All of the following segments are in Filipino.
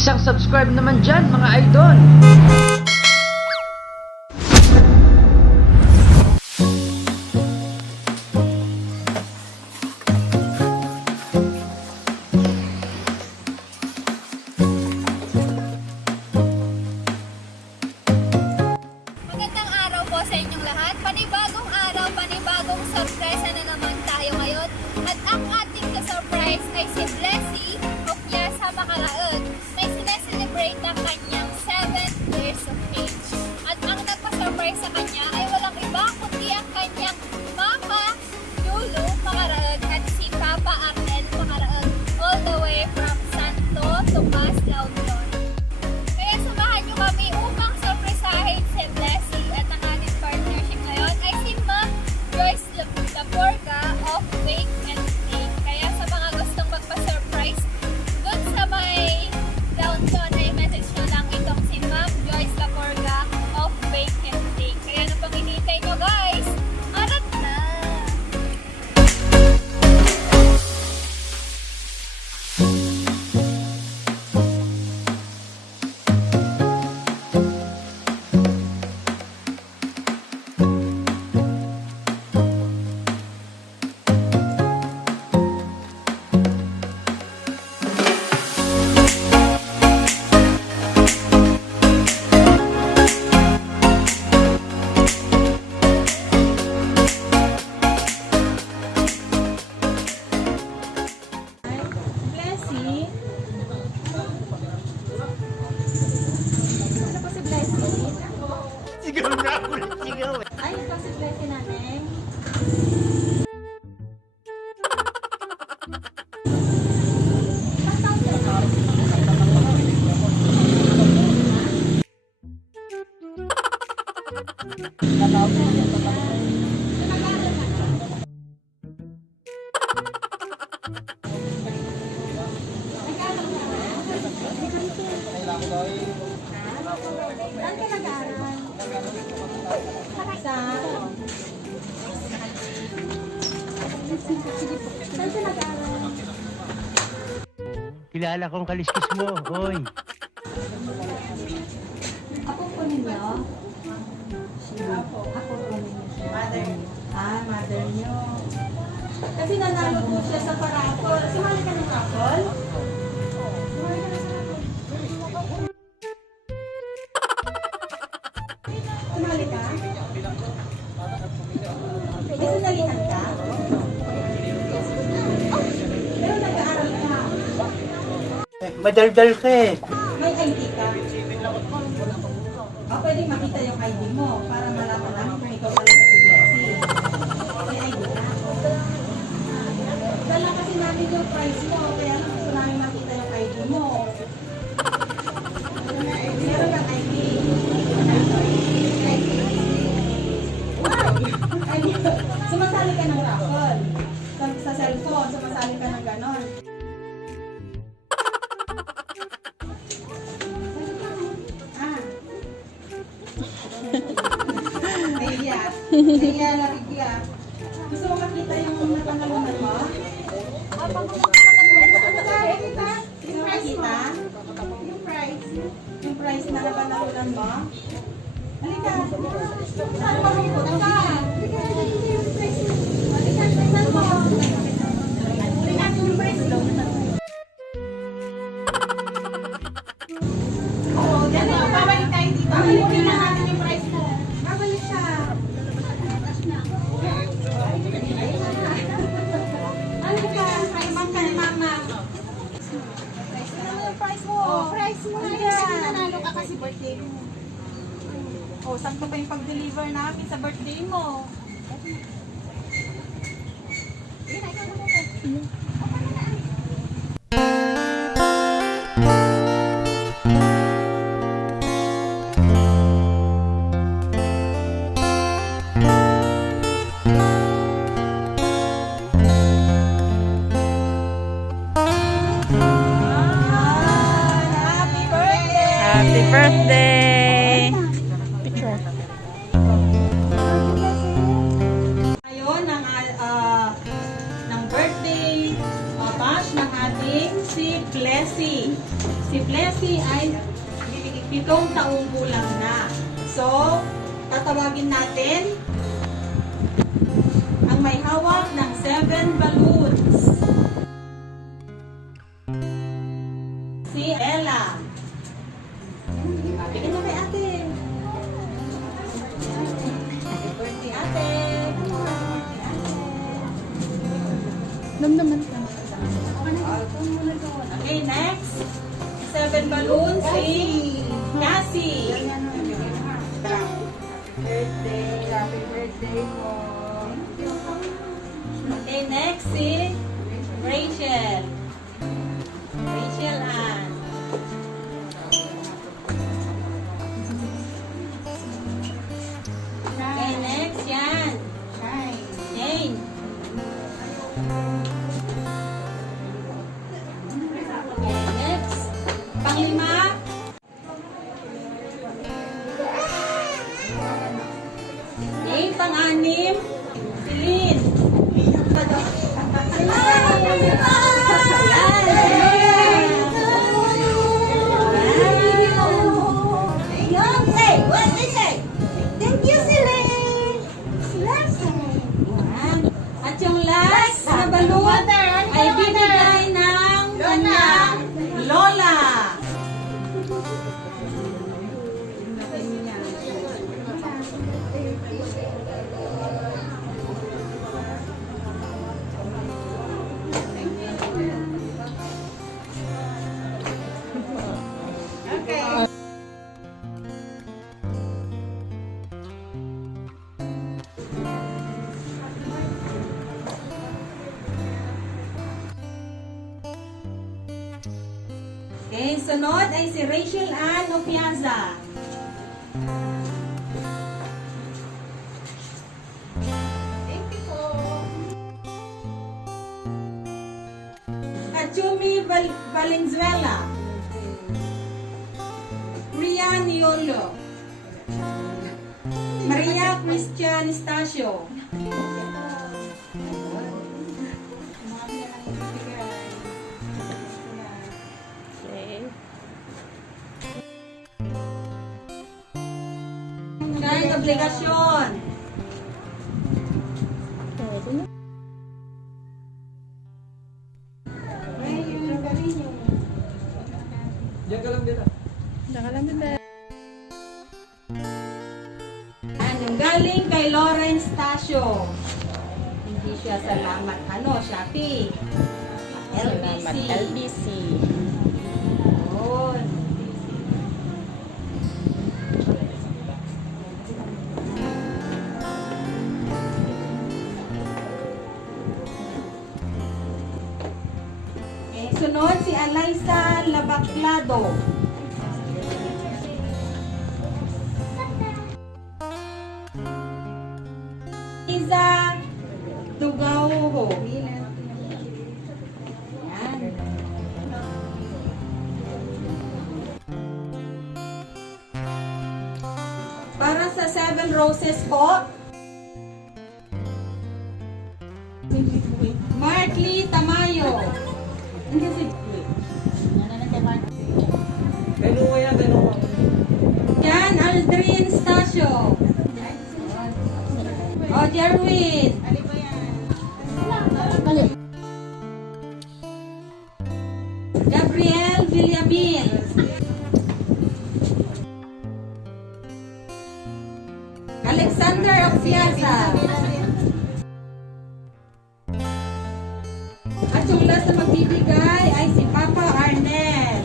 Isang subscribe naman dyan mga idol. Magandang araw po sa inyong lahat. Panibagong araw, panibagong sorpresa na naman tayo ngayon. At ang ating ka-surprise ay si BLESSY OFIAZA MACARAEG. May sineselebrate ang kanyang 7 years of age. At ang nagpa-surprise sa kanya ay walang iba kundi ang kanyang mama, LULU MACARAEG at si Papa ARNEL MACARAEG, all the way from STO.TOMAS, LAUNION. Kaya samahan nyo kami upang sorpresahin si BLESSY at ang ating partnership ngayon ay si Ma'am Joyce Laporga of Bake and Take. Kaya sa mga gustong magpa-surprise, dun sa may LAUNION ay message nyo lang itong si Ma'am Joyce Laporga of Bake and Take. Kaya ano pang hinihintay nyo guys? Arat na! BLESSY? Ano po si BLESSY? Sigaw na ako ng sigaw eh. Ay, ito si BLESSY natin. Saan ka nag-aaral? Saan ka nag-aaral? Kilala kong kaliskis mo, oy. Ako po ninyo? Ako po ninyo siya. Mother. Mother niyo. Kasi nanalo po siya sa paraffle. Sumali ka ng raffle? Sumali ka na sa raffle. Sumali ka? May sinalihan ka? Pero nag-aaral ka. Madaldal ka eh. May ID ka? O, pwedeng makita yung ID mo para malaman namin kung ikaw talaga si BLESSY. May ID ka? Dala kasi namin yung price mo, kaya gusto namin makita yung ID mo. Meron kang ID. Sumasali ka ng raffle. Sa cellphone, sumasali ka ng ganon. Naiya, nabigya. Gusto mo makita yung natanggalunan mo? Gusto mo makita? Yung price na napanalunan mo? Halika. Saan mo mapunta ka? Halika, yung price mo. Halika, saan mo? Halika, yung price mo. Oo, dyan o. Babalik tayo dito. Babalik na natin yung price mo. Babalik siya. Halika, kaibang ka ni mama. Ano yung price mo? Price mo na yan. Nanalo ka kasi birthday mo. O, saan pa ba yung pag-deliver namin sa birthday mo? Sige na, ikaw na mo. Happy birthday! Picture. Ngayon, ng birthday pitong taong gulang na. So, tatawagin natin ang may hawak ng 7 balloons. Si Ella. Bigyan na kay ate. Happy birthday, ate. Damdaman ka. Okay, next. 7 balloons, si Cassie. Happy birthday po. Okay, next si Rachel. Rachel Ann. Okay, next yan. Jane. Okay, next. Panglima. Okay, pang-anim. Celine. At yung last na balloon ay bibigay ng kanyang lola. Okay, sunod ay si Rachel Ann Ofiaza. Achumi Valenzuela. Rian Yolo. Maria Christian Estacio. Kahit obligasyon. Yung galing kay Lawrence Tasio. Hindi siya salamat. Shopee. Salamat, LBC. Yun. Sunod si Alaysa Labaclado. Iza Dugauho. Yan. Para sa 7 roses po, Martley Tamayo. Yan, Aldrin Stasio. O, Jerwin. Gabriel Villamin. Alexander Ofiaza. At yung last na magbibigay ay si Papa Arnel.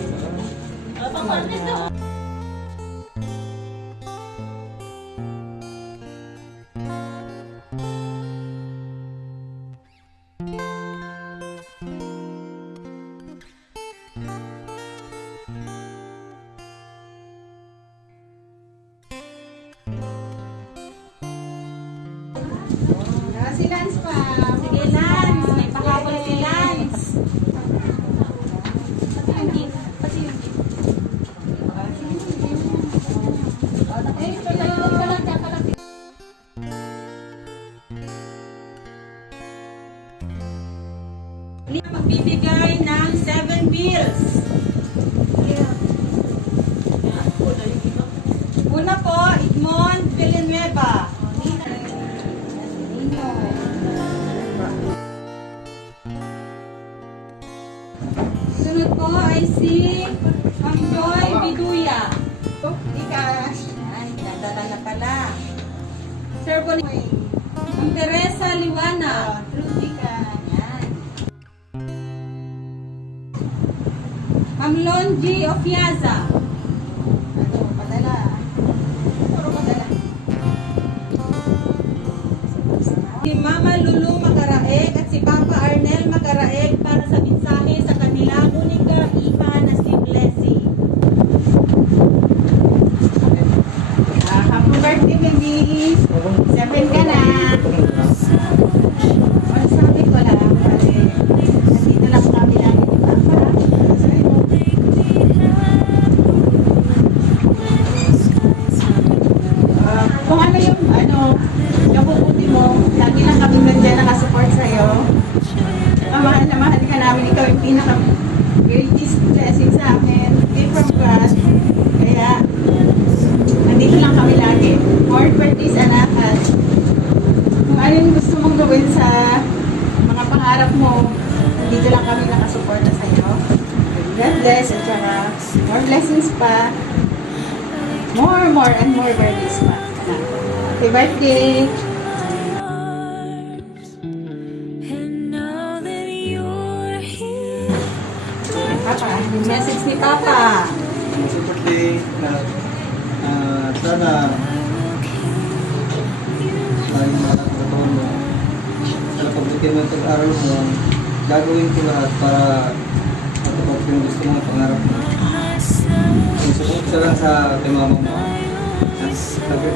Si Lance pa. Sige, Lance. May pahabol si Lance. Pati yung gift. Magbibigay ng 7 bills. Yeah. Padala. Sir Bonnie. Ang Teresa Liwana. Trudy ka. Yan. Ma'am Lonji Ofiaza. Ano, padala. Puro padala. Si Mama Lulu Macaraeg at si Papa Arnel Macaraeg para sa mensahe sa kanilang unika iha na si Blessy. Happy birthday, baby! 7 ka na! Sabi ko lang, kasi nandito lang kami lang, di ba? Kung ano yung bubuti mo, lagi lang kami nandiyan nakasupport sa'yo. Mahal na mahal ka namin, ikaw yung pinaka-greatest blessing sa amin. Gift from God. Kaya, nandito lang kami lagi. More birthdays, anak, at kung ano yung gusto mong gawin sa mga pangarap mo, nandito lang kami nakasuporta sa iyo. God bless, at saka more blessings pa. More and more birthdays pa. Anak. Happy birthday! Papa, yung message ni Papa. Happy birthday na sana maraming mga nakakataon mo. Sana pagbigyan mo yung pag-aral mo, gagawin ko lahat para matupad yung gusto mo at pangarap mo. Kung sumunod ka lang sa kay mama mo, sabi,